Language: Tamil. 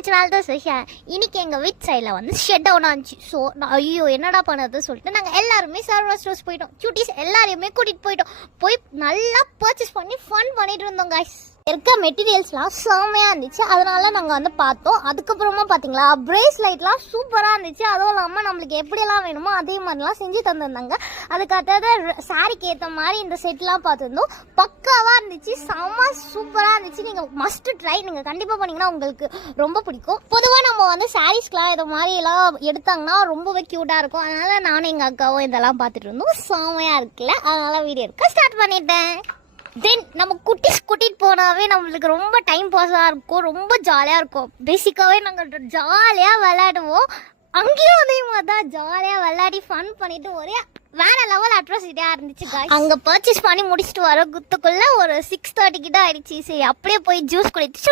மை சேனல் தான் சுஷா. இன்னைக்கு எங்கள் வீட் சைடில் வந்து ஷட் டவுன் ஆச்சு. ஸோ ஐயோ என்னடா பண்ணது சொல்லிட்டு நாங்கள் எல்லாருமே சர்வர் ஸ்டோர்ஸ் போயிட்டோம். சுட்டீஸ் எல்லாரையுமே கூட்டிகிட்டு போய் நல்லா பர்ச்சேஸ் பண்ணி ஃபன் பண்ணிட்டு இருந்தோம் guys. இருக்க மெட்டீரியல்ஸ்லாம் செம்மையாக இருந்துச்சு. அதனால நாங்கள் வந்து பார்த்தோம். அதுக்கப்புறமா பார்த்தீங்களா பிரேஸ்லைட்லாம் சூப்பராக இருந்துச்சு. அதுவும் இல்லாமல் நம்மளுக்கு எப்படியெல்லாம் வேணுமோ அதே மாதிரிலாம் செஞ்சு தந்துருந்தாங்க. அதுக்கடுத்தது சாரிக்கு ஏற்ற மாதிரி இந்த செட்லாம் பார்த்துருந்தோம். பக்காவாக இருந்துச்சு, செம்ம சூப்பராக இருந்துச்சு. நீங்கள் மஸ்ட் ட்ரை, நீங்கள் கண்டிப்பாக பண்ணிங்கன்னா உங்களுக்கு ரொம்ப பிடிக்கும். பொதுவாக நம்ம வந்து சாரீஸ்க்கெலாம் இது மாதிரி எல்லாம் எடுத்தாங்கன்னா ரொம்பவே க்யூட்டாக இருக்கும். அதனால் நானும் எங்கள் அக்காவும் இதெல்லாம் பார்த்துட்டு இருந்தோம். செம்மையாக இருக்குல்ல, அதனால் வீடியோ எடுக்க ஸ்டார்ட் பண்ணிட்டேன். தென் நம்ம கூட்டிகிட்டு போனாவே நம்மளுக்கு ரொம்ப டைம் பாஸாக இருக்கும், ரொம்ப ஜாலியாக இருக்கும். பேசிக்காகவே நாங்கள் ஜாலியாக விளையாடுவோம். அங்கேயும் அதே மாதிரி தான் ஜாலியாக விளையாடி ஃபன் பண்ணிட்டு ஒரே வேற லெவல் அட்ராசிட்டியாக இருந்துச்சு guys. அங்கே பர்ச்சேஸ் பண்ணி முடிச்சுட்டு வர குத்துக்குள்ள ஒரு 6:30 கிட்ட ஆயிடுச்சு. சரி அப்படியே போய் ஜூஸ் குடிச்சு